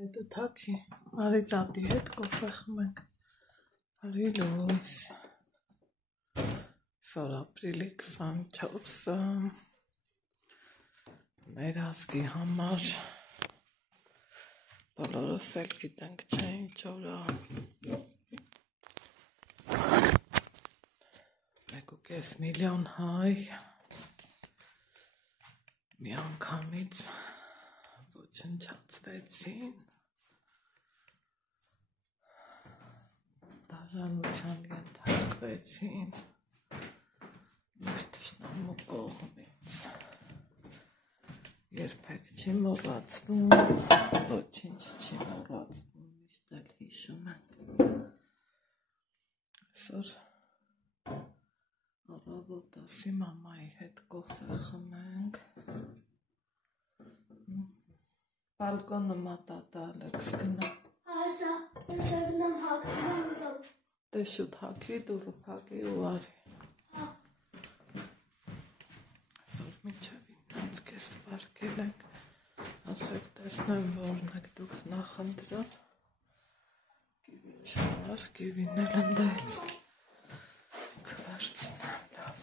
Это таки. Արի տատի հետ կոֆե խմենք։ Արի լույս։ Սոր ապրիլի 24-ը մեր ազգի համար բոլորս էլ գիտենք չէ ինչ օր է։ 1.5 միլիոն հայ միանգամից ոչնչացվեցին, դաժանության ենթարկվեցին մեր թշնամու կողմից, երբեք չի մոռացվում, ոչինչ չի մոռացվում, միշտ էլ հիշում են։ Այսօր առավոտ ասի մամայի հետ կոֆե խմենք, բալկոնը մատատա Ալեքս գնա։ Ասա, ես գնամ հագնամ։ Դե շուտ հագի, դուրը փակի ու արի։ Այսօր մինչև 9:00 վարկել ենք, ասեք տեսնեմ որն եք դուք նախընտրել։ Կիվին չկար, կիվին էլ ընդայց կվերցնեմ, լավ։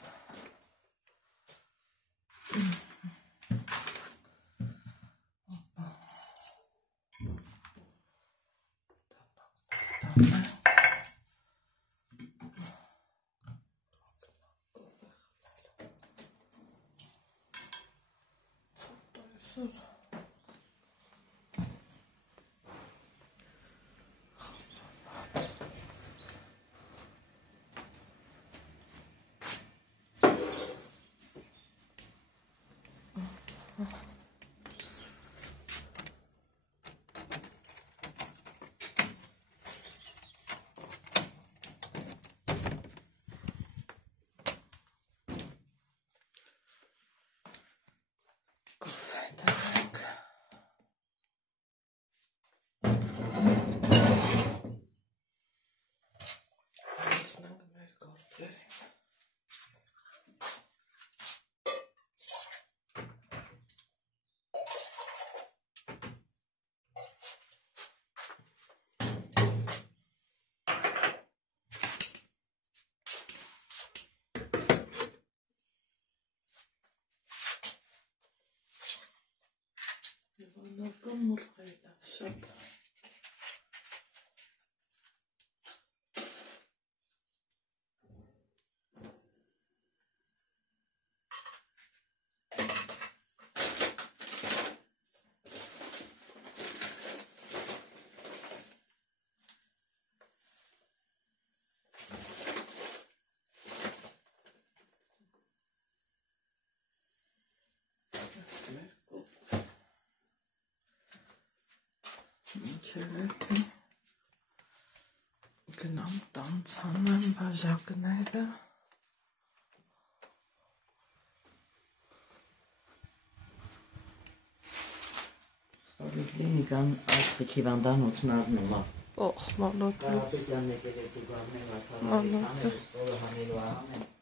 Գնամ տանց անեմ բաժակները։ Կլինիկան այդ հիվանդանոց մառնում է։ Օխ, մալոտ։ Կարապետյան եկեղեցի բաղներ ասալի, որը հանելու ահամ են։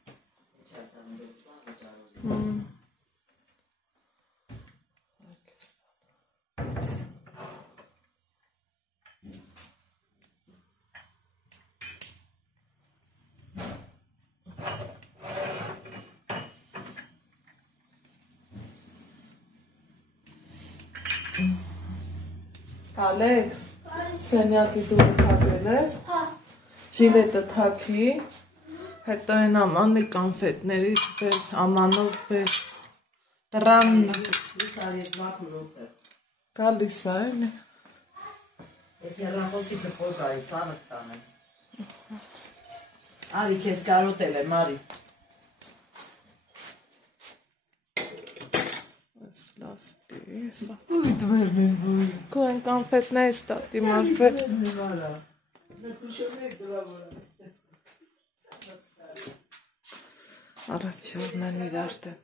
Ալեքս, սենյակի դուրը թակել ես, ժիլետը թակի, հետո են ամանի կանֆետներից բեր, ամանով բեր, տրամն գալիս է, էլի։ Եվ հեռախոսիցը փոքարի ծանր տանեմ։ Արի, քեզ կարոտել եմ, արի։ Լաստի, սա։ Քո են կանֆետներից տատի մարվել։ Առաջի օրն են իրար դեմ։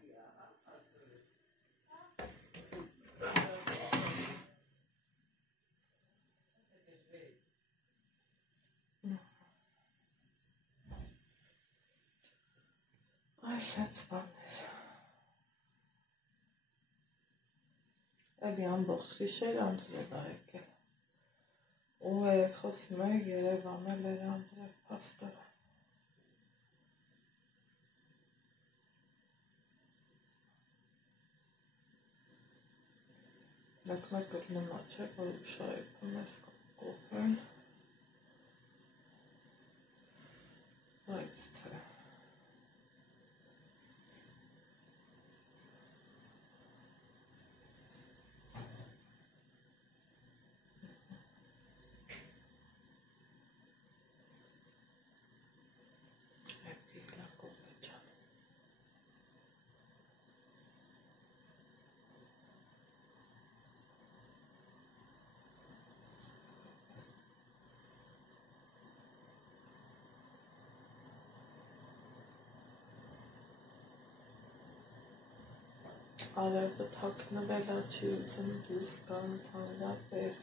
Այս հենց բաներ։ Էլի ամբողջ գիշեր անձրև ա եկել։ խոսում է Երևանը լերանձրև պաստորը։ Մեկ գտնումա չէ, որ շայփում ես կոֆեն։ Այդ թե։ Արևը թաքնվել է, չի ուզում դուրս գա ընդհանրապես։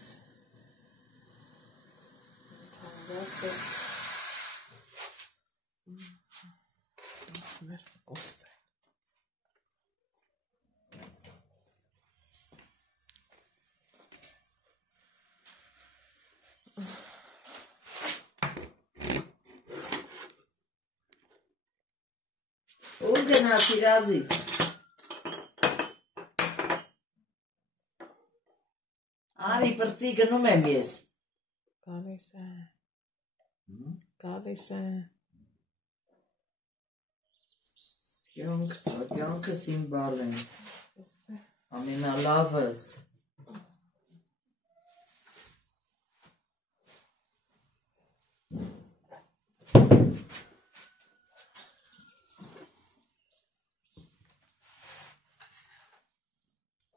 Ասում էր կոֆե։ Ուր գնացիր Ազիզ։ Անի բրծի գնում եմ ես։ Գալիս է։ Գալիս է։ Կյանքս իմ բալեն։ Ամենալավս։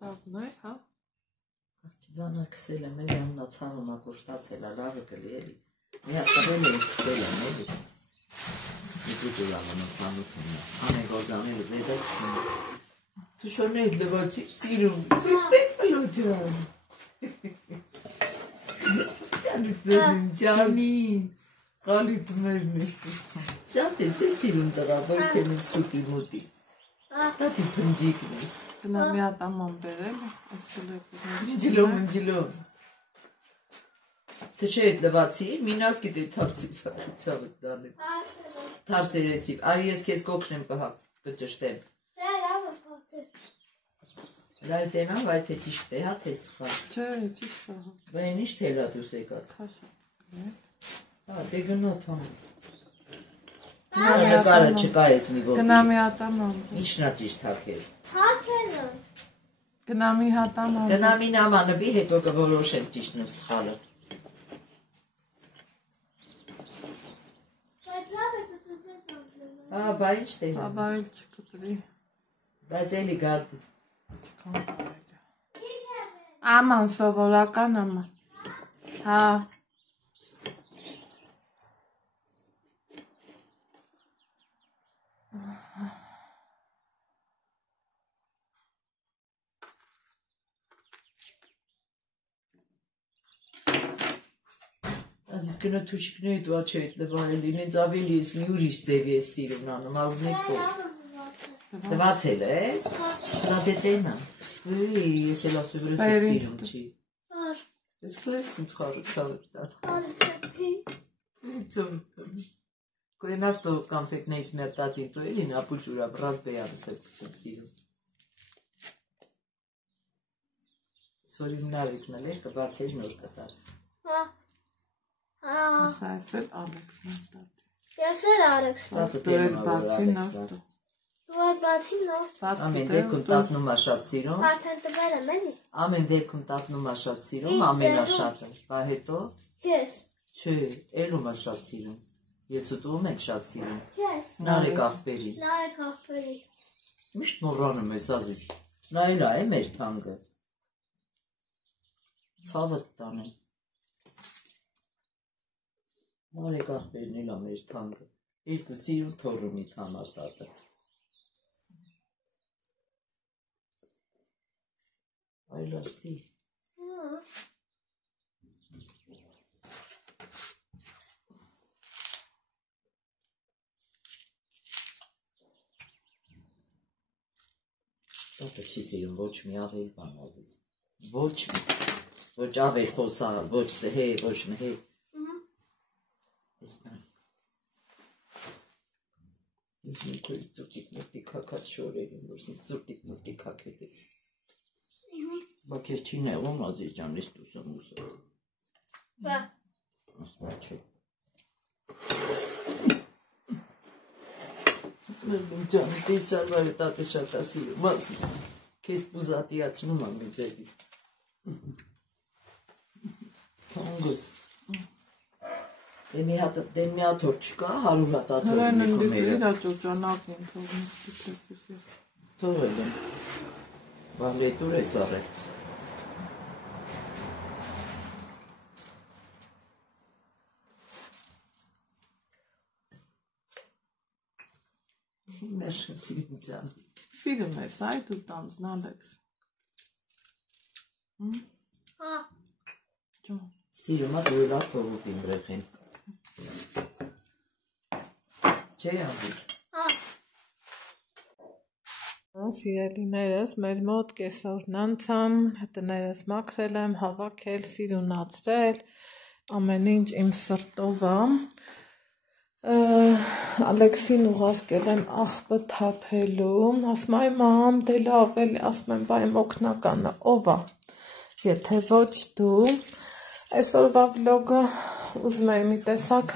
Լավն է, հա։ Աղջիկանը քսել եմ, էլի ամնացավը կոշտացել է, լավը կլի էլի։ Մի հատ տվել եմ քսել եմ, էլի։ Մի դուտուրավանը պանութում է, անեգոզաները զեդը քսում է։ Դու շորնեիդ լվացիր սիրում, պետ պլոջան։ Ճանուտ բերում, ճանին, խալիտ մերն է։ Շատ ես է սիրում տղա, ոչ թե մեն սուտի մոտի։ Տատի պնջիկն ես։ Գնա մի հատ աման բերել, այս կլեպը։ Ջլում։ Թե չէ էդ լվացի, մինաս գիտի թարցից հակիցավըտ դալի։ Թարցերեսիվ, արի ես կեզ կոքնեմ կճշտեմ։ Լայ տենավ, այ թե ճիշտ է, հա, թե սխալ։ Չէ, ճիշտ է։ Բայն ինչ թելա դուս եկած։ Հա, դե գնա թամս։ Բարը չկա ես մի ոտի։ Գնա մի հատ աման։ Ինչնա ճիշտ հակել։ Հակելը։ Գնա մի հատ աման։ Գնա մի նամանվի, հետո կորոշեմ ճիշտն ու սխալը։ Հա, բա ինչ տենա։ Հա, բա էլ չկտրի։ Բայց էլի գարդի։ Աման, սովորական աման։ Հա։ Ազիս գնա թուշիկների դու աչեիդ լվայել, ինենց ավելի ես մի ուրիշ ձևի ես սիրում անում, ազնիկ պոս։ Լվացել ես, հրադետենա, ես էլ ասվի վրեխ ես սիրում չի։ Ես խլես ինձ խարը ծավետ տան։ Ծովետան։ Կոյն ավտո կամպեկնեից մեր տատին տո էլին ապուչ ուրա բրազբեյանս էլ կծեմ սիրում։ Սորին նավիքն էլ էր կբացեր նոր կտար։ Ասա ես էլ Ալեքսն է տատի։ Ես էլ Ալեքսն։ Դու էլ բացի նավտո։ Դու էլ բացի նոր։ Ամեն դեպքում տատնում ա շատ սիրում։ Արդեն տվել եմ էլի։ Ամեն դեպքում տատնում ա շատ սիրում, ամենաշատը։ Բա հետո։ Ես։ Չէ, էլում ա շատ սիրում։ Ես ու դու եք շատ սիրում։ Ես։ Նարեկ աղբերի։ Նարեկ աղբերի։ Միշտ մոռանում ես Ազիզ։ Նա էլ է մեր թանգը։ Ցավը տանեմ։ Նարեկ աղբերն էլ է մեր թանգը։ Երկու սիրում թորումի թամար տատը։ Այլաստի։ Տատը չի սիրում ոչ մի աղել բան Ազիզ։ Ոչ մի։ Ոչ աղել խոսա, ոչ սհե, ոչ մհե։ Տեսնай։ Ինչ ինքույս ծուրտիկ մուրտիկ հակած շորերին, որ զիտ ծուրտիկ մուրտիկ հակել ես։ Բա կեզ չի նեղում ազիր ճան ես տուսը մուսը։ Բա։ Ասնա չէ։ Մերգում ճան, տես ճարվարը տատը շատ ասիրում, ասիս, կեզ պուզատիացնում ամ իձերի։ Թոնգս։ Դե մի հատ որ չկա, 100 հատ աթոր Նրան ունիքում ընդիք էրը։ իրա ճոճանակին թողնում ստիպեցիս։ Թողել եմ։ Բալետուր ես առել։ Մերշն սիրում ճան։ Սիրում ես, այ դու տանձն Ալեքս։ Հա։ Ճո։ Սիրում ա դու լավ թողուտ իմ բրեխին։ Չէ ազիս։ Հա։ Սիրելիներս, մեր մոտ կեսօրն անցան, տներս մաքրել եմ, հավաքել, սիրունացրել, ամեն ինչ իմ սրտով ա։ Ալեքսին ուղարկել եմ աղբը թափելու, ասում այ մամ, դե լավ էլի, ասում եմ, բա իմ օգնականը ով ա, եթե ոչ դու, այսօրվա վլոգը ուզում եմ մի տեսակ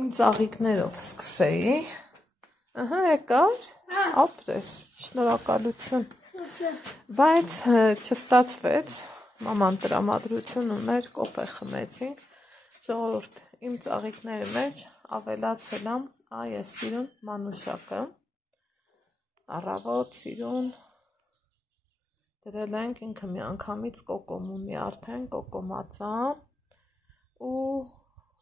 իմ ծաղիկներով սկսեի, եկար, ապրես, շնորհակալություն, բայց չստացվեց, մաման տրամադրություն ուներ, կոֆե խմեցինք, ժողովուրդ, իմ ծաղիկների մեջ ավելացել եմ, ես սիրուն մանուշակը, առավոտ սիրուն, դրել ենք ինքը մի անգամից կոկոմ ունի արդեն, կոկոմացա, ու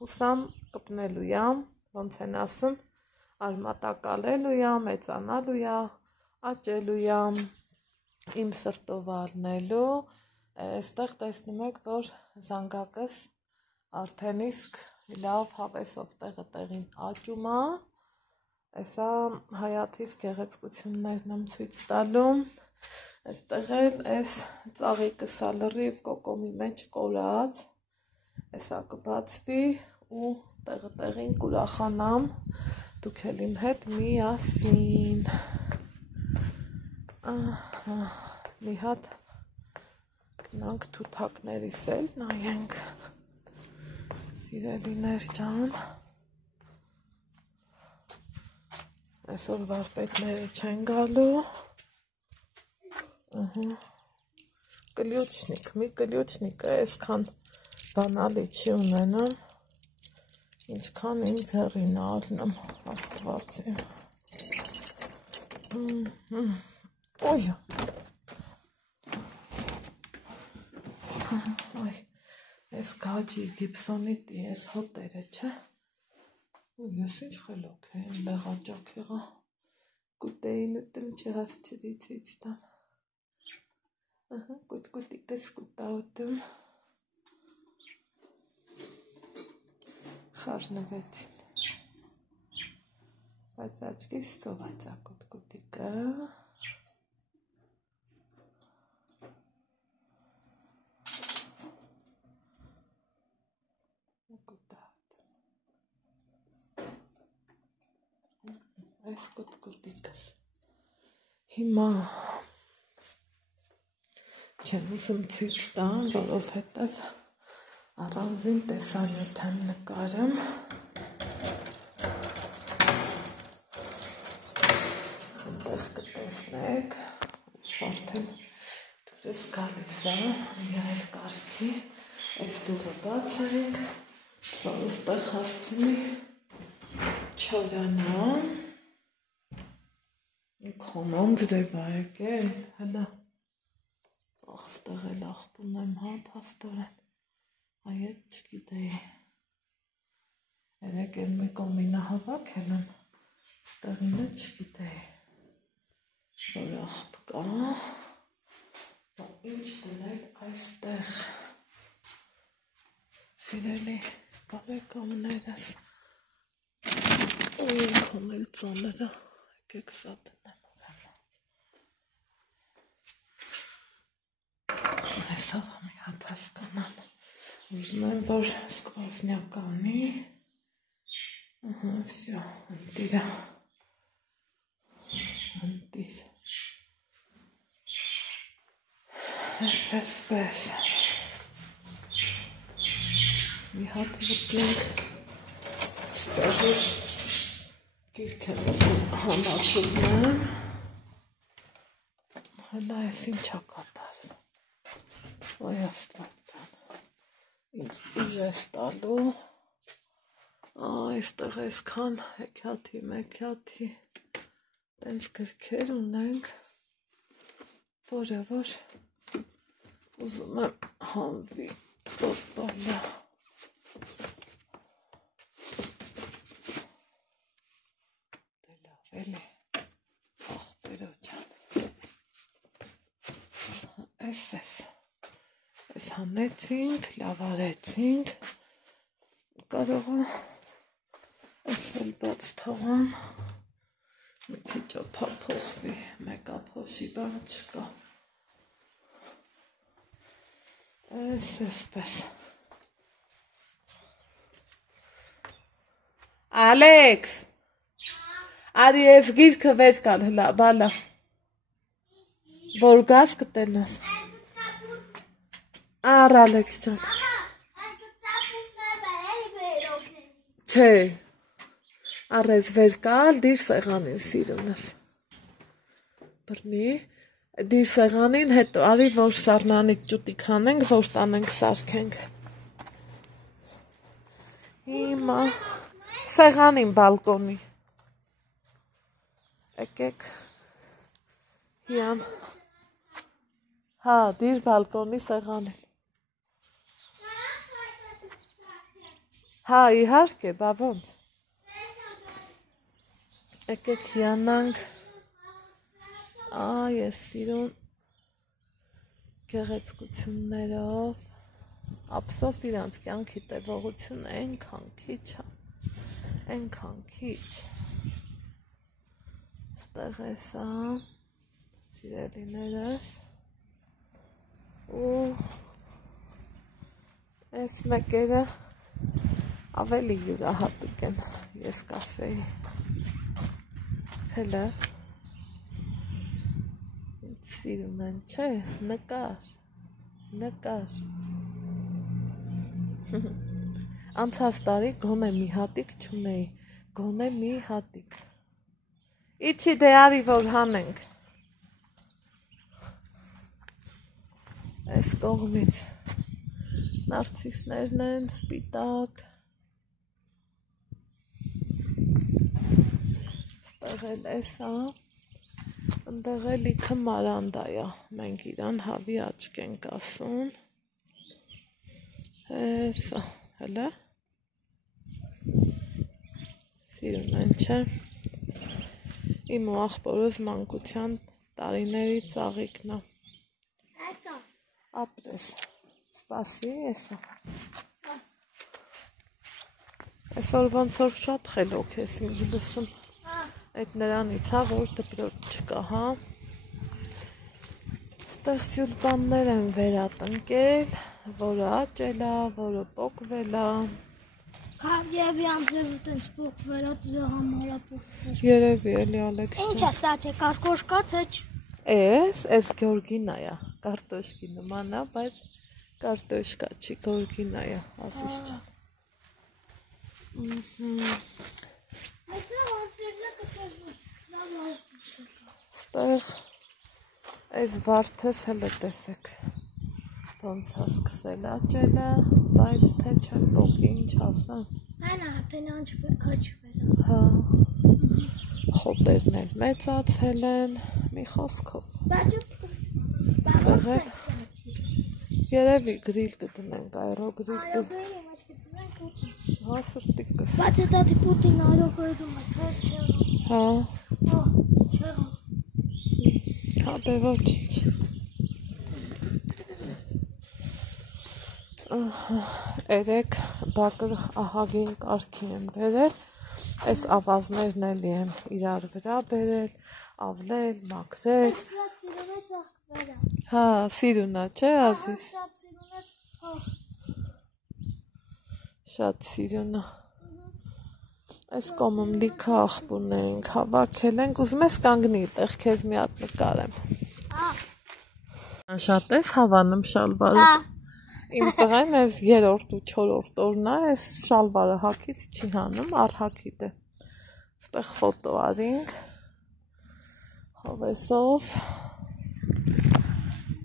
հուսամ կպնելու եմ, ոնց են ասում, արմատակալելու եմ, մեծանալու եմ, աճելու եմ, իմ սրտով ալնելու, այստեղ տեսնում եք, որ զանգակս արդեն իսկ լավ հավեսով տեղը տեղին աճում է, այսա հայաթիս գեղեցկություններն եմ ցույց տալու, այստեղ էլ այս ծաղիկս լրիվ կոկոմի մեջ կորած, այսա կբացվի ու տեղը տեղին կուրախանամ, դուք էլ իմ հետ միասին, մի հատ գնանք թութակներիս էլ նայենք, սիրելիներ ջան, այսօր վարպետները չեն գալու, կլյուչնիկ, մի կլյուչնիկը այսքան բանալի չի ունենում, ինչքան իմ ձեռին ալնում, աստվածի, ոյ, այս գաջի գիպսոնիտի այս հոտերը չէ, ես ինչ խելոք է, լեղաճակ եղա, կուտեին ուտում չհասցրի ցույց տամ, կուտիկս կուտա ուտում, խառնվեցին, բայց աչքիս սոված ա կուտիկը, այս կուտիկս, հիմա չեմ ուզում ցույց տամ, որովհետև առանձին տեսանյութ եմ նկարում, այնտեղ կտեսնեք, արդեն դուրս գալիս է, մի այլ կարգի, այս դուղը բաց ենք, որ ուստեղ հասցնի չորանա, Քոնոն ձրև ա եկել, հլա, աղստեղ էլ աղբուն եմ, պաստորեն, այդ չգիտեի, երեկ են մի կոմինը հավաքել եմ, ստեղինը չգիտեի, որ աղբ կա, ինչ դնել այստեղ, սիրելի բարեկամներս, ու ինքոմ էլ ծոները, եկեք սա դնեմ ուրեմն, այսով մի հատ հասկանամ, ուզում եմ, որ սկվազնյականի, Ահա, всё, ընտիրա։ Ընտիր։ Այսպես։ Մի հատ ուտենք, ստեղից գիրք եմ համացում եմ, հելա ես ինչա կատար, ոյ աստվածան, ինձ ուժ ես տալու, այստեղ այսքան մեքյաթի, տենց գրքեր ունենք, որը որ ուզում եմ հանվի, որ բալա, Էլի, աղբերոջան, այս հանեցինք, լավարեցինք, կարող է այս էլ բաց թողամ, մի քիչ օդափոխվի, մեկափոշի բան չկա, այսպես, Ալեքս, Արի ես գիրքը վեր կալ հլա, բալա, որ գազ կտենաս, առ Ալեքս ճան, չէ, առ ես վեր կալ, դիր սեղանին սիրունս, բրնի, դիր սեղանին հետո, արի որ սարնանիկ ճուտիկ հանենք, որ տանենք սարքենք, հիմա, սեղանին բալկոնի, Եկեք, հիան, հա, դիր բալկոնի սեղանին, հա, իհարկե, բա ոնց, եկեք հիանանք, ես սիրուն գեղեցկություններով, ափսոս իրանց կյանքի տևողությունը այնքան քիչ, Ստեղ էսա, սիրելիներս, ու այս մեկերը ավելի յուրահատուկ են, ես կասեի, հելը, սիրուն են, չէ, նկար, անցած տարի գոնե մի հատիկ չունեի, գոնե մի հատիկ, Իչի դե արի որ հանենք, այս կողմից, նարցիսներն են, սպիտակ, ստեղ էլ էսա, ընդեղ էլ իքը մարանդայա, մենք իրան հավի աչկ ենք ասում, էսա, հելա, սիրուն են չէ, Իմ ու աղբորոս մանկության տարիների ծաղիկն է, ապրես, սպասի էսա, այսօր ոնց որ շատ խելոք ես ինձ լսում, այդ նրանից հա, որ դպրոց չկա, հա, ստեղ ճուլպաններ են վերատնկել, որը աճել է, որը պոկվել է, Երևի անձև տենց պոկվել է, դուզը համարա պոկվել։ Երևի էլի Ալեքս Ինչ է սա, թե կարկոշկա, թե չ։ Էս գորգինա է, կարտոշկի նման է, բայց կարտոշկա չի, գորգինա է, ասիս չան։ Ստեղ այս վարդս հլը տեսեք, ոնց է սկսել աճելը, բայց թե չեմ պոկի, ինչ ասեմ։ Այնա, ատեն աչվել է։ Հա, խոտերն էլ մեծացել են, մի խոսքով։ Ստեղ երևի գրիլ կդնենք, այրոգրիլ Հա, սրտիկ կս։ Բայց է տատի պուտին այրոգրիլում է, Հա։ Չեղավ։ Հա, դե ոչինչ։ Երեք բակր ահագին կարգի եմ բերել, այս ավազներն էլի եմ իրար վրա բերել, ավլել, մաքրել։ Հա, սիրունա, չէ, Ազիզ։ Շատ սիրունա։ Այս կողմում լիքը աղբուն ենք, հավաքել ենք, ուզում ես կանգնի, տեղ քեզ մի հատ նկարեմ։ Շատ ես հավանում շալվարը։ Իմ տղեն ես 3-րդ ու 4-րդ օրն է, այս շալվարը հագից չի հանում, առհագիտ է։ Այստեղ ֆոտո արինք, հավեսով։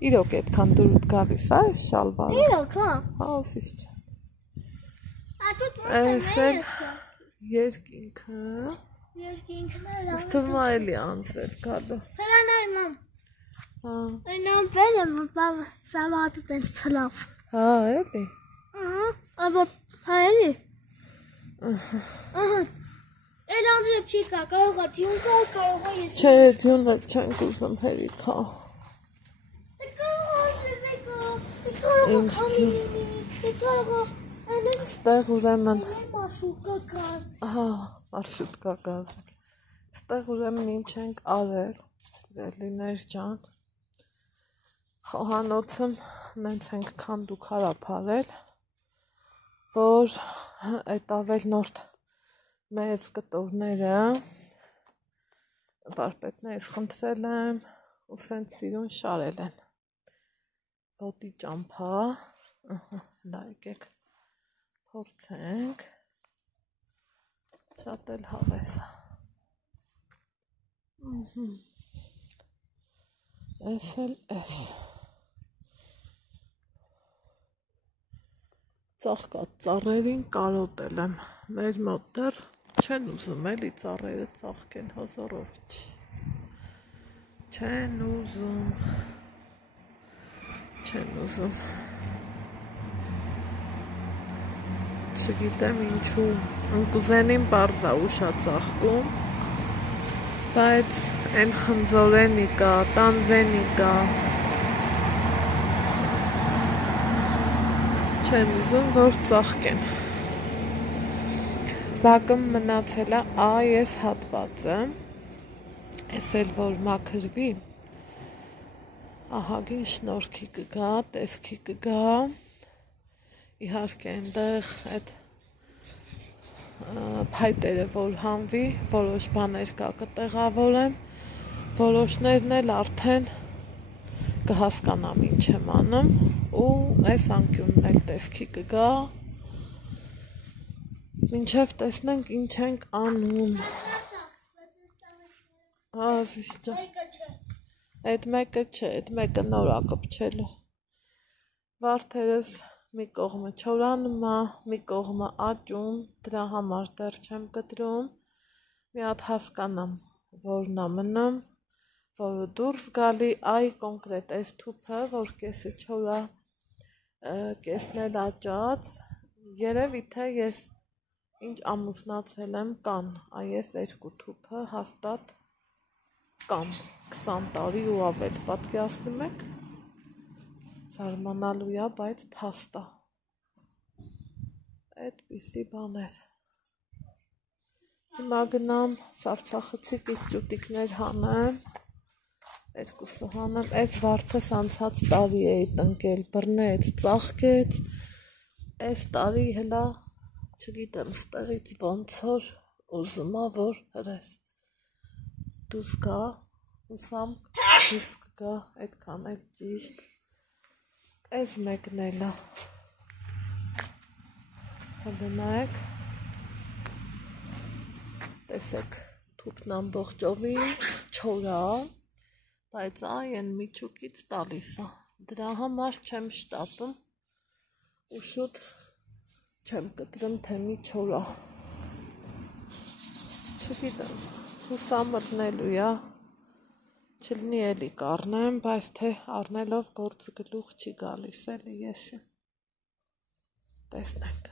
Իրոք այդքան դուրդ գալիս է այս շալվարը։ Իրոք, հա։ Հա, ուսից չէ։ Այս էլ երկինքը։ երկինքն է Ըստ թվում է էլի անձրև գալու։ Հրանայ մամ։ Հա։ Այնան վել եմ, որ սավատը տենց թլավ։ Հա, էլի։ Ահա, հա էլի։ Ահա։ Էլ անձրև չի կա, կարող է ձյուն կա, կարող է ես։ Չէ, ձյուն էլ չենք ուզում հերիքա։ Ստեղ ուրեմն Ահա, մարշրուտկա գազ։ Ստեղ ուրեմն ինչ ենք արել, սիրելիներ ջան։ Խոհանոցում նենց ենք քանդու քարապ արել, որ այդ ավելնորդ մեծ կտորները վարպետներից խնդրել եմ ու սենց սիրուն շարել են։ Ոտի ճամփա, դա եկեք փորձենք, շատ էլ հավես է։ Էս էլ էս։ Ծաղկած ծառերին կարոտել եմ, մեր մոտ դեռ չեն ուզում էլի ծառերը ծաղկեն հազարով չի։ Չեն ուզում։ Չգիտեմ ինչու, ընկուզենին պարզա ուշա ծաղկում, բայց են խնձորենի կա, տանձենի կա, չեն ուզում, որ ծաղկեն։ Բակում մնացել է այս հատվածը, ես էլ որ մաքրվի, ահագին շնորհքի կգա, տեսքի կգա, իհարկե այնտեղ այդ փայտերը որ հանվի, որոշ բաներ կա կտեղավորեմ, որոշներն էլ արդեն կհասկանամ ինչ եմ անում ու այս անկյունն էլ տեսքի կգա, մինչև տեսնենք ինչ ենք անում։ Այդ մեկը չէ, այդ մեկը նոր է կպչելու։ Վարդերս մի կողմը չորանում է, մի կողմը աճում, դրա համար դեռ չեմ կտրում, մի հատ հասկանամ, որն է մնում, որը դուրս գալի, այ կոնկրետ այս թուփը, որ կեսը չոր է, կեսն էլ աճած, երևի թե ես ինչ ամուսնացել եմ կան, այս երկու թուփը հաստատ կան 20 տարի ու ավել, պատկերացնում եք, զարմանալու է, բայց փաստ է, այդպիսի բաներ, հիմա գնամ սարցախցիկ ճուտիկներ հանեմ, երկուսը հանեմ, այս վարդս անցած տարի էի տնկել, բռնեց, ծաղկեց, այս տարի հլա չգիտեմ ստեղից ոնց որ ուզում է որ հրես դուս գա, ուսամ դուս կգա, այդքան էլ ճիշտ, այս մեկն էլ է, հլնայեք, տեսեք, թուփն ամբողջովին չոր է, բայց այն միջուկից տալիս է, դրա համար չեմ շտապում ու շուտ չեմ կտրում, թե մի չոր է, չգիտեմ, հուսամ մտնելու է, չլինի էլի կառնեմ, բայց թե առնելով գործը գլուխ չի գալիս էլի եսի, տեսնենք,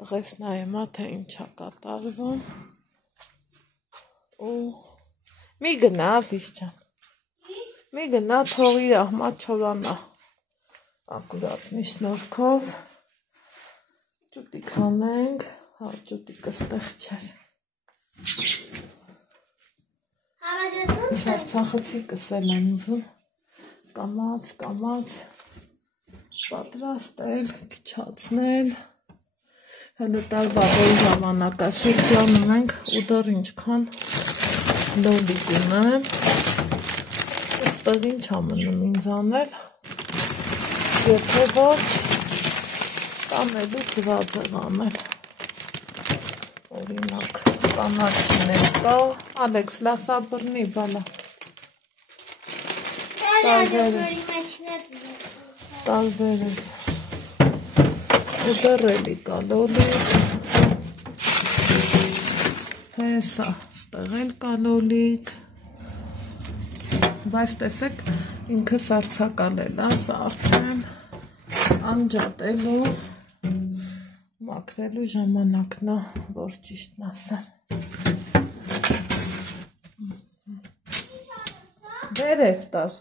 տղես նայեմա, թե ինչա կատարվում, ու մի գնա ազիզ ջան, մի գնա թող իր ահմա չորանա, ակուրատնի շնորհքով, ճուտիկ հանենք, հա ճուտիկը ստեղ չեր, սարցախցիկս էլ եմ ուզում, կամաց պատրաստել, փչացնել, Հələ տարվա որ ժամանակաշրջանում ենք ու դեռ ինչքան լոլիկ ունեմ, այստեղ ինչ ա մնում ինձ անել, եթե ոչ կանելու ջրած եմ անել, օրինակ կանաչիներ կա, Ալեքս լասա բռնի բալա, տարբեր է, ու դեռ էլի կա լոլիկ, հեսա, ստեղ էլ կա լոլիկ, բայց տեսեք ինքս արձակալել ասա արդեն անջատելու, մաքրելու ժամանակն է, որ ճիշտն ասեմ, վերև տար,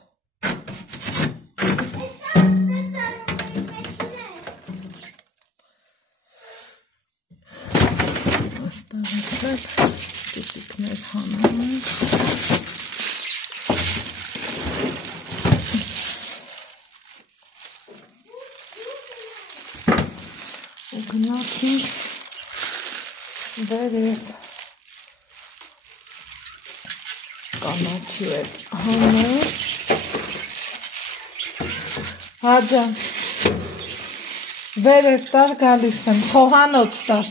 ստեղեցել տիտիկներ հանում ենք, ու գնացինք վերև կանաչի էլ հանել, հաջան, վերև տար գալիս եմ, խոհանոց տար,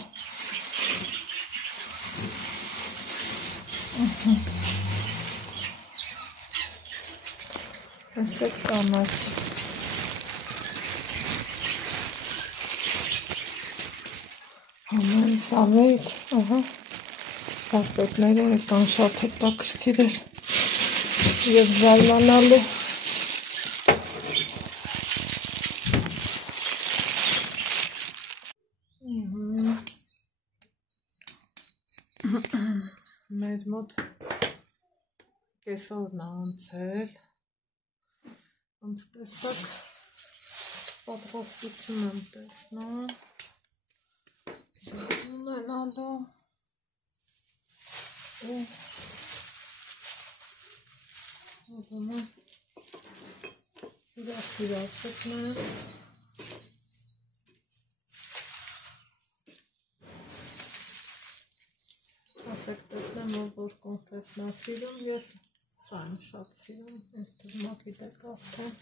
Տեսեք կանաչ, ամեն սավեիք, կարպետները եկան շատ հետաքրքիր էր և զարմանալու, մեր մոտ կեսօրն է անցել, ոնց տեսակ պատրաստություն եմ տեսնում, ունենալու ու ուզում եմ հյուրացնել, ասեք տեսնեմ, որ կոնֆետն է սիրում, ես սա եմ շատ սիրում, ինձ թվում գիտեք արդեն,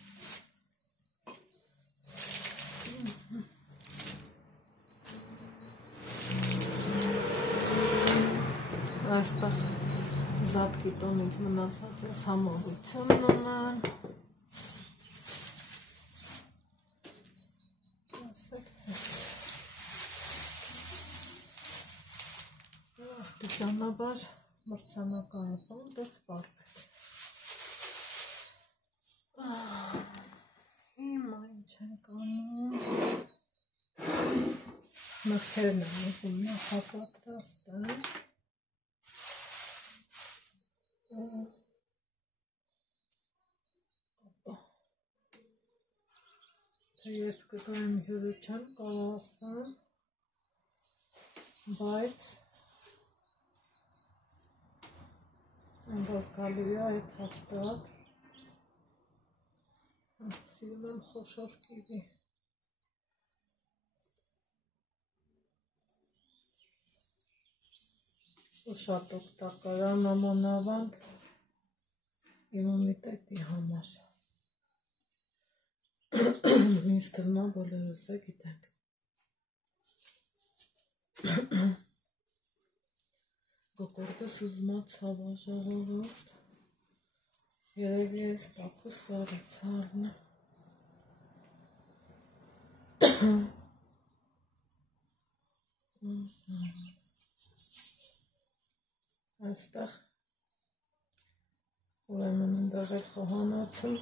այստեղ զատկի տոնից մնացած ես համովությունն ունեն, աստիճանաբար մրցանակայքում դες պարվեց, հիմա ինչ ենք անում, մրգերն եմ ուզում նախապատրաստել, թե երբ կգայեմ հյուրը չեմ կարող ասեմ, բայց որ գալու է այդ հաստատ, սիրում եմ խոշոր կիվի, ու շատ օգտակար է նամանավանդ իմունիտետի համար, ինձ թվում է բոլորս է գիտենք, կոկորդս ուզում է ցավա ժողովուրդ, երևի ես տափուս սարից առնեմ, այստեղ ուրեմն ընդեղ էլ խոհանոցում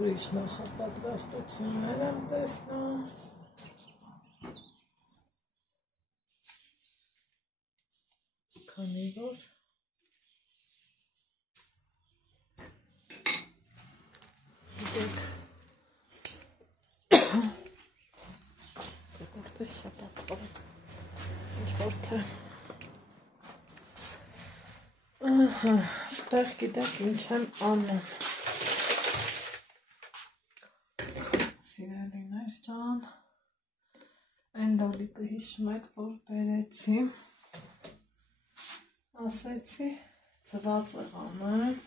ուրիշ նախապատրաստություններ եմ տեսնում, քանի որ գիտեք կոկորդը շատ ածորեք ինչ-որ թե ստեղ գիտեք ինչ եմ անում, սիրելիներ ջան, Այն լոլիկը հիշում եք, որ բերեցի, ասեցի ծված եղանեմ,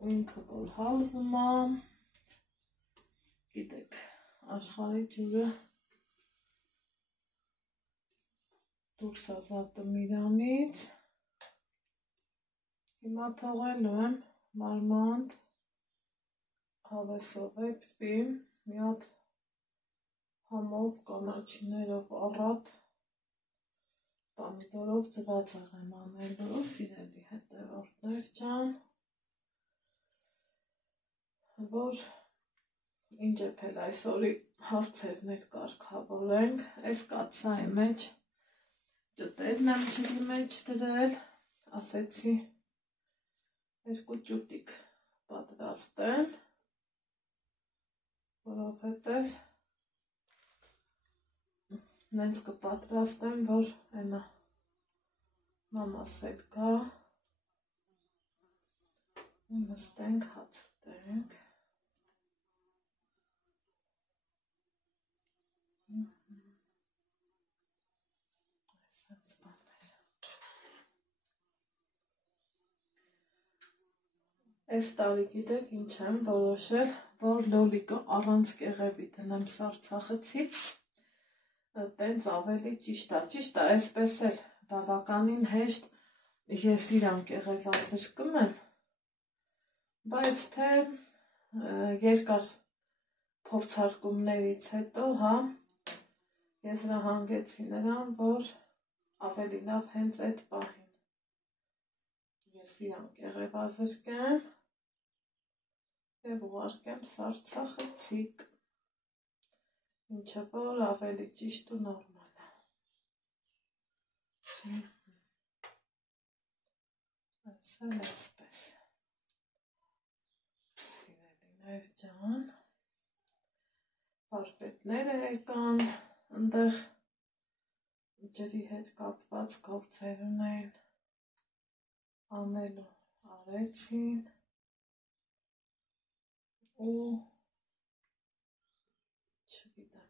ու ինքը որ հալվում է, գիտեք, աշխարհի ջուրը դուրս ազատում իրանից, հիմա թողելու եմ մարմանդ հավեսով էպվի, մի հատ համով կանաչիներով առատ պամիդորով ծվածաղ եմ անելու, սիրելի հետևորդներ ջան, որ ինչ էփել այսօրի հարցերն եք կարգավորենք, այս կաթսայի մեջ ճտերն եմ ջրի մեջ դրել, ասեցի երկու ճուտիկ պատրաստեմ, որովհետև նենց կպատրաստեմ, որ այնա մամաս էլ գա, ու նստենք հաց ուտենք, այսենց բաներ, այս տարի գիտեք ինչ եմ որոշել, որ լոլիկը առանց կեղևի դնեմ սարցախցից, տենց ավելի ճիշտ է, այսպես էլ բավականին հեշտ ես իրան կեղևազրկում եմ, բայց թե երկար փորձարկումներից հետո, հա, ես հանգեցի նրան, որ ավելի լավ հենց այդ պահին ես իրան կեղևազրկեմ և ուղարկեմ սարցախցիկ, ինչը որ ավելի ճիշտ ու նորմալ է, այս էլ այսպես, սիրելիներ ջան, վարպետները եկան, ընդեղ ջրի հետ կապված գործեր ունեն, անելու արեցին, ու չգիտեմ,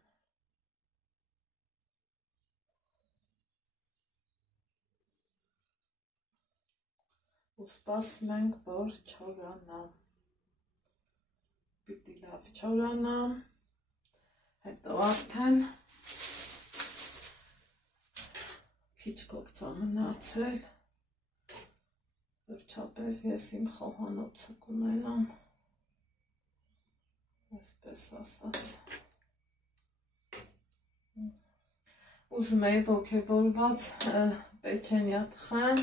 ու սպասում ենք, որ չորանամ, պիտի լավ չորանամ, հետո արդեն քիչ գործ է մնացել, վերջապես ես իմ խոհանոցը կունենամ, այսպես ասած, ուզում էի ոգևորված պեչենյա թխեմ,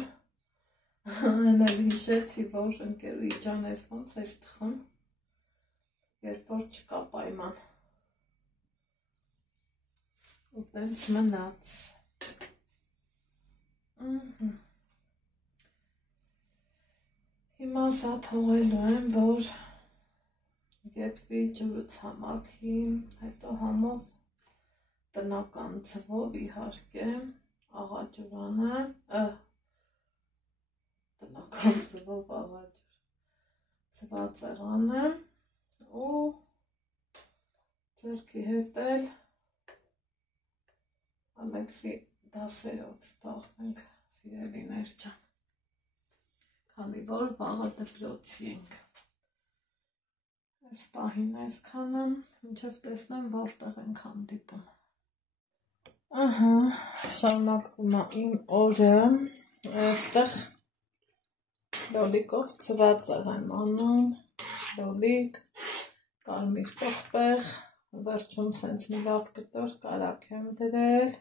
այն էլ հիշեցի, որ ընկերուի ջան ես ոնց ես թխում, երբ որ չկա պայման, ու տենց մնաց, հիմա սա թողելու եմ, որ եպվի ջուրը ցամաքի, հետո համով տնական ձվով իհարկե, աղաջուրանը, տնական ձվով աղաջուր ձվածեղանը, ու ձեռքի հետ էլ Ալեքսի դասերով զբաղվենք, սիրելիներ ջան, քանի որ վաղը դպրոցի ենք, այս պահին այսքանը, մինչև տեսնեմ որտեղ ենք հանդիպում, ահա, շարունակվում է իմ օրը, այստեղ լոլիկով ծվածեղ եմ անում, լոլիկ, կարմիր պղպեղ, վերջում սենց մի լավ կտոր կարակ եմ դրել,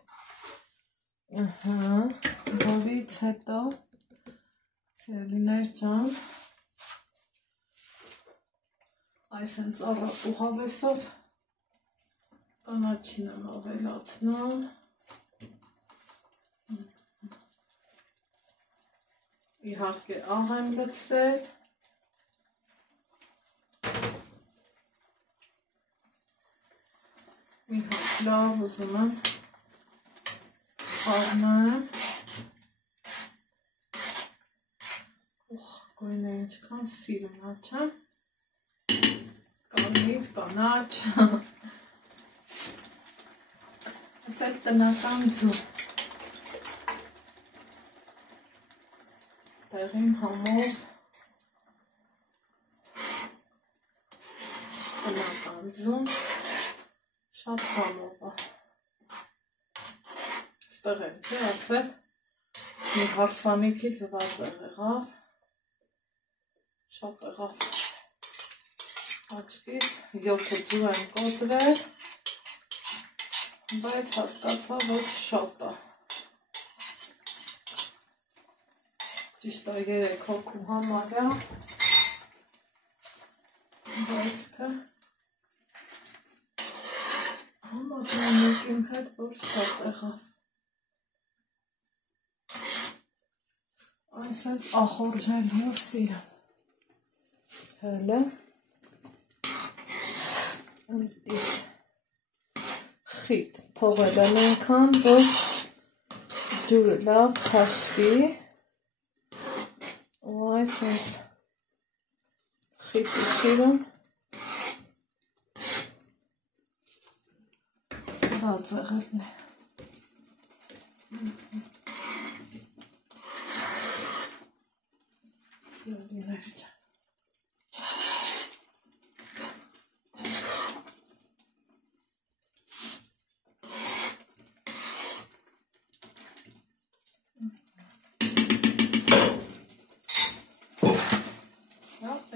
որից հետո, սիրելիներ ջան, այս հենց առատ ու հավեսով կանաչին եմ ավելացնում, իհարկե աղ եմ լցրել, մի հատ լավ ուզում եմ խառնեմ, գույնը ինչքան սիրուն է, չէ, կարմիր, կանաչ, Ասել տնական ձու։ Տեղին համով տնական ձուն շատ համով է։ Ստեղ եմ չի ասել մի հարսանիքի ձված եղավ, շատ եղավ աչքից 7 ձու են կոտրել, բայց հասկացա, որ շատ է։ Ճիշտ է 3 հոգու համարյա, բայց թե համաձայնեք իմ հետ, որ շատ եղավ։ Այսենց ախորժելի ու սիրը։ Հելը ընտիր խիտ թողել եմ ենքան, որ ջուրը լավ խաշվի ու այսենց խիտ ու սիրում սրած եղելն է։ Սիրելիներ չան։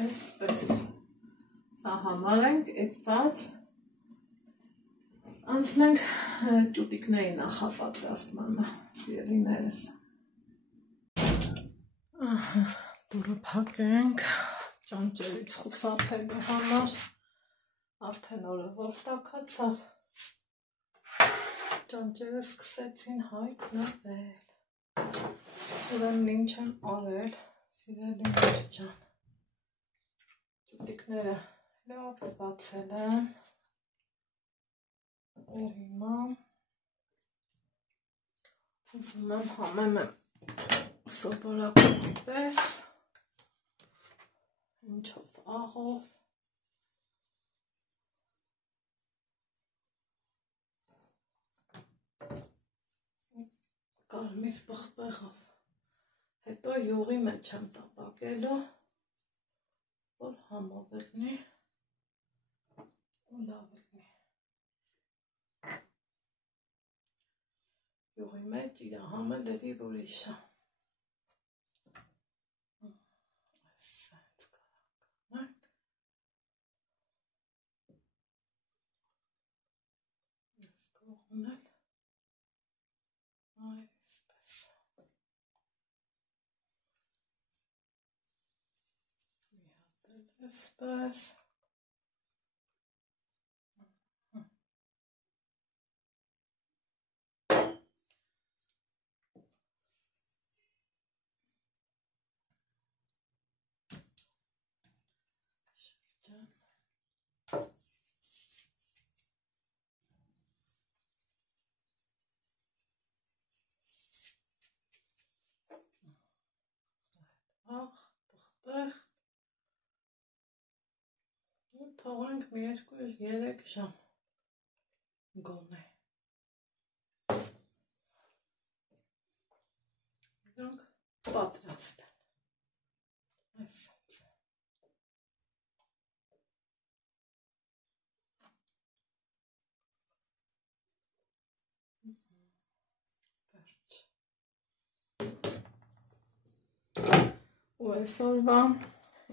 Այսպես, սա համար ենք էդված, անցնենք ճուտիկների նախապատրաստմանը, սիրելիներս։ Դուրը փակենք, ճանճերից խուսափելու համար, արդեն օրը որ տաքացավ, ճանճերը սկսեցին հայտնվել, ուրեմն ինչ եմ արել, սիրելիներ ջան։ Ճուտիկները լավ բացել եմ, հիմա ուզում եմ համեմ եմ սովորականի պես, ինչով աղով, կարմիր պղպեղով, հետո յուղի մեջ եմ տապակելու, որ համով ելնի ու լավ ելնի։ Յուղի մեջ իր համը լրիվ ուրիշը։ Այսենց կարանք այս կողմն էլ այսպես։ Մի հատ էլ այսպես։ Պղպեղ ու թողենք մի 2-3 ժամ գոնե։ Իրանք պատրաստ են։ Այսենց։ Վերջ։ Ու այսօրվա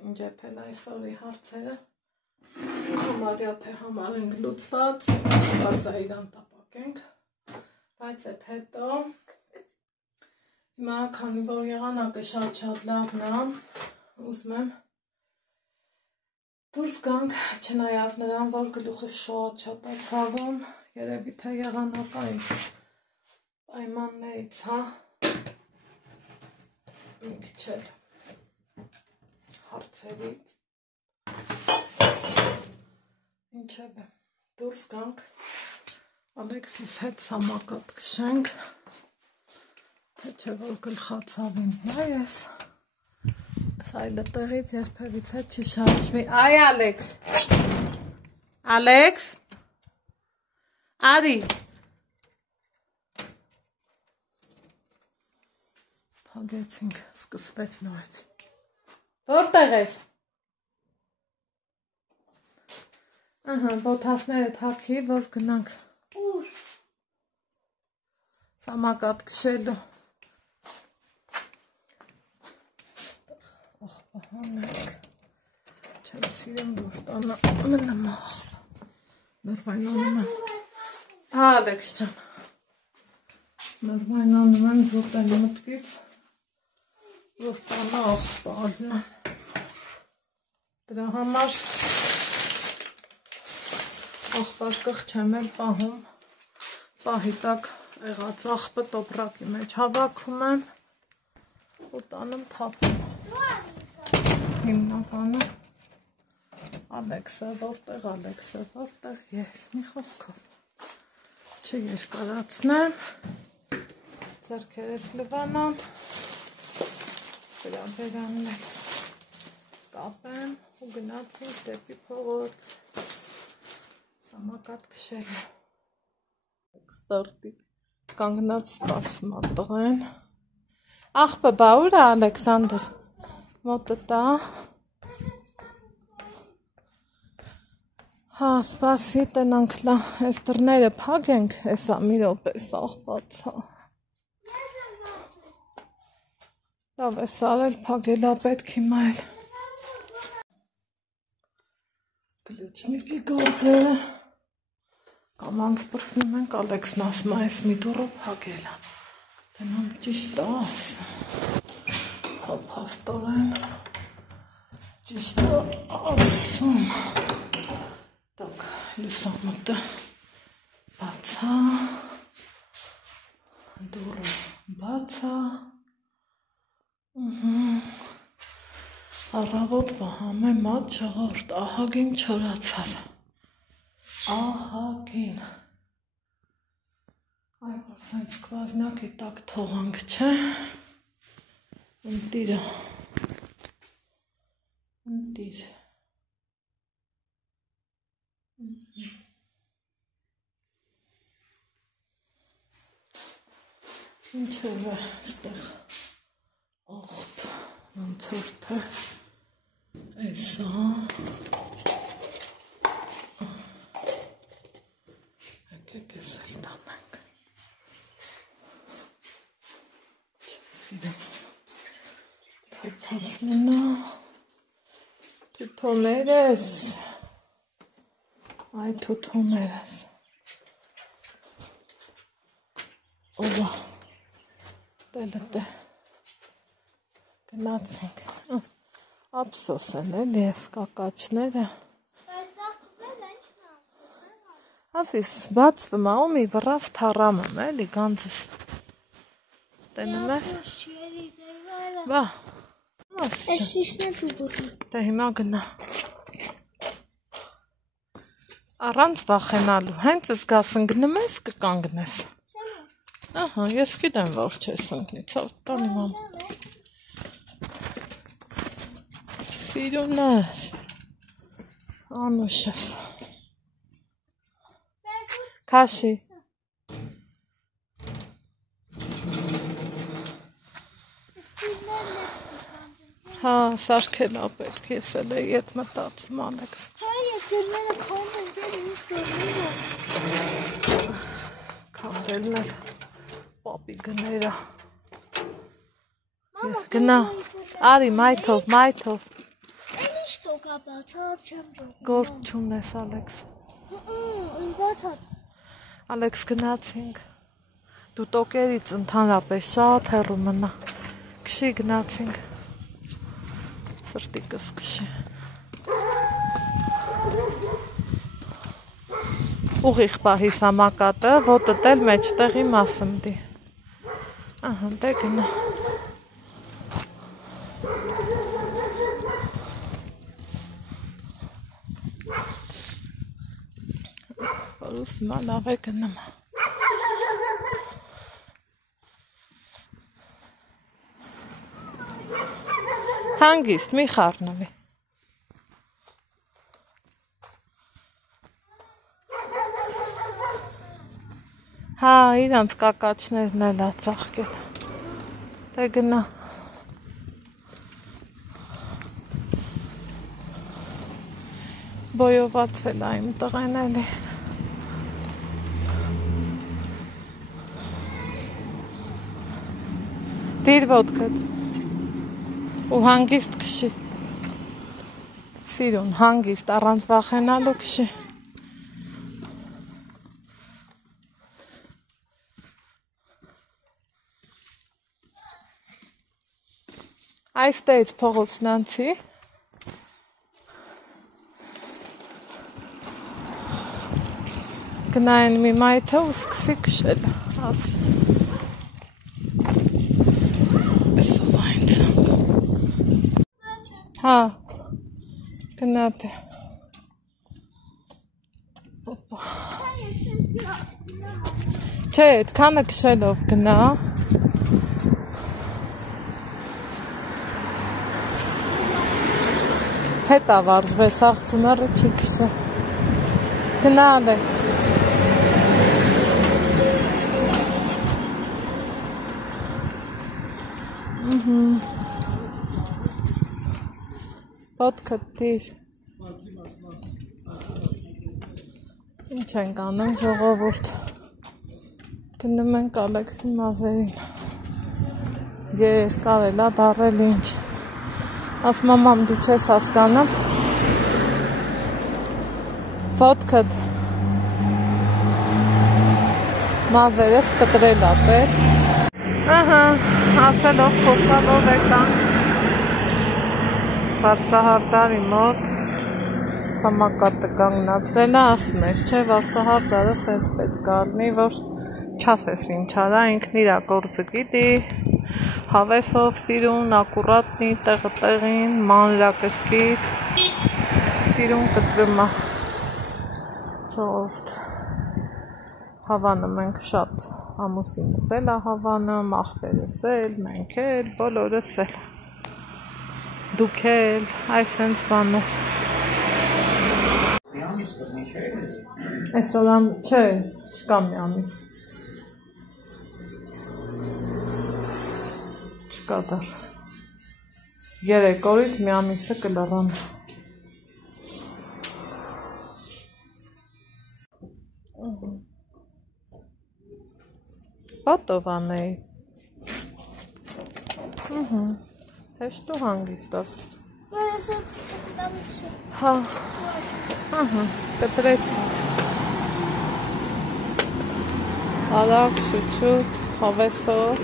ինչ էփել այսօրի հարցերը համարյա թե համարենք լուծված, բարձա իրան տապակենք, բայց այդ հետո հիմա քանի որ եղանակը շատ լավն է, ուզում եմ դուրս գանք, չնայած նրան, որ գլուխը շատ է ցավում, երևի թե եղանակային պայմաններից, հա, մի քիչ էլ հարցերից, ինչևէ, դուրս գանք, Ալեքսիս հետ սամակապ քշենք, թե չէ որ գլխացավին նայես, այլը տեղից երբևից հետ չի շարժվի, այ Ալեքս, Ալեքս, արի, Փագեցինք, սկսվեց նորից։ Որտեղ ես։ Ահա, բոթասները թափի, որ գնանք։ Ուր։ Սամակատ քշելու։ Աղբը հանենք։ Չեմ սիրեմ, որ տանը մնամ աղբը։ Նորվայնանում եմ։ Հա, Ալեքս ջան։ Նորվայնանում եմ որտեն մտքից, որ տանը աղբը ալնեմ։ Դրա համար աղբաշկղ չեմ էլ պահում, պահի տակ եղած աղբը տոպրակի մեջ հավաքում եմ ու տանում թափում։ Հիմնականը Ալեքսը որտեղ ես, մի խոսքով չերկարացնեմ, ձեռքերս լվանամ, սրա բերանն էլ կապեմ ու գնացինք դեպի փողոց, սամակատ քշելու։ Ստարտի կանգնած սպասում ա տղեն։ Աղբը բա ուր է Ալեքսանդր, մոտը տա։ Հա, սպասի տնանք այս դռները փակենք, հեսա մի րոպե սաղ բացա։ Լավ ես արել, փակելա պետք հիմա էլ։ Կլիչնիկի գործը Կամանց պրսնում ենք, Ալեքսն ասում է, այս մի դուռը փակել է։ Դենամ ճիշտ ասում։ Հա, փաստորեն ճիշտ ասում։ Так, լուսամուտը բացա, դուռը բացա, առավոտվա համեմատ ժողովուրդ ահագին չորացավ, ահագին, այ որ սենց սկվազնակի տակ թողանք չէ, ընտիրը, ընտիր, ինչով է ստեղ աղբ, ոնց որ թե էսա, հետեք ես էլ տանենք, չեմ սիրեմ, թոփած մնա, թութոներես, այ թութոներես, ովա, տելը գնացինք, ապսոս են էլի ես կակաչները, ասիս բացվում է ու մի վռած թառամում էլի գանձս, տենում ես, բա, Ես շիշն է դու բուխի, դե հիմա գնա, առանց վախենալու, հենց զգաս ընգնում ես կկանգնես, ահա, ես գիտեմ, որ չես ընգնի, ծավ տանի մամ, սիրուն ես, անուշ ես, կաշի, հա, սարքելա պետք ես էլ է ետ մտածում Ալեքս, ես դրները քոմ են դեր ինչ գորնի կամրելն էլ պապի գները, գնա, արի մայթով, Են ինչ տոկա բացած չեմ ճոգում գործ չունես Ալեքս, Են բացած Ալեքս գնացինք, դու տոկերից ընդհանրապես շատ հեռու մնա, քշի գնացինք, սրտիկս քշի, ուղիղ պահի սամակատը, ոտդ էլ մեջտեղի մասնդի, ահա, դե գնա, որ ուսմա լավ է գնամ, հանգիստ, մի խառնվի, հա, իրանց կակաչներն էլ ա ծաղկել, Դե գնա։ Բոյովացել է իմ տղեն էլի։ Դիր ոտքդ ու հանգիստ քշի։ Սիրուն, հանգիստ, առանց վախենալու քշի։ Այստեղից փողոցն անցի։ Գնային մի մայթը ու սկսի քշել։ Այսով այն ցանկ։ Հա, գնա դե։ Չէ, այդքանը քշելով գնա։ Հետա վարժվես, աղցունարը չի քշե։ Գնա Ալեքս։ Ոտքդ դիր։ Ինչ ենք անում ժողովուրդ։ Գնում ենք Ալեքսի մազերին։ Ես կարել է դառել ինչ։ Աս մամամ դու չես հասկանում։ Ոտքդ մազերս կտրել է պետք։ Ահա, ասելով խոսալով եկանք Վարսահարդարի մոտ սամակատը կանգնացրել է, ասում էր, չէ, Վարսահարդարը սենց պետք առնի, որ չասես ինչ արա, ինքն իրա գործը գիտի, հավեսով սիրուն, ակուրատնի, տեղը տեղին, մանրակրկիտ, սիրուն կտրում է ժողովուրդ։ Հավանում ենք շատ, ամուսինս էլ է հավանում, աղբերս էլ, մենք էլ, բոլորս էլ, դուք էլ, այս սենց բաներ։ Այսօր չէ, չկա մի ամիս։ Չկա դար։ 3 օրից մի ամիսը կլռան։ Պատով անեի։ Հեշտ ու հանգիստ աստ։ Հա, կտրեցինք։ Արագ, շուտ, հավեսով։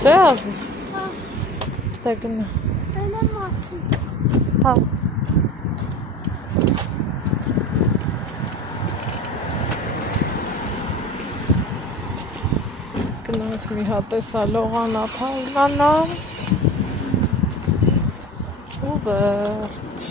Չէ ազիս։ Դե գնա։ Հա։ Գնանք մի հատ էսա լողանապ հայլանամ ու վերջ։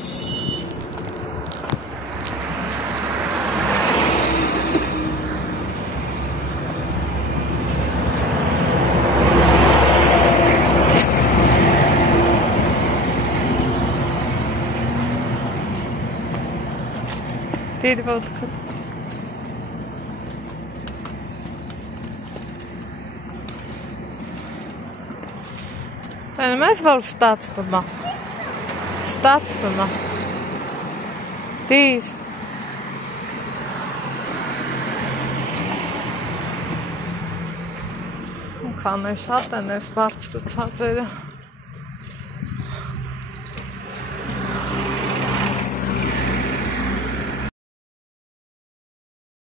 Դիր ոտքը։ Բանում ես, որ ստացվում է։ Ստացվում է։ Դիր։ Քան է շատ են ես բարձրացածերը։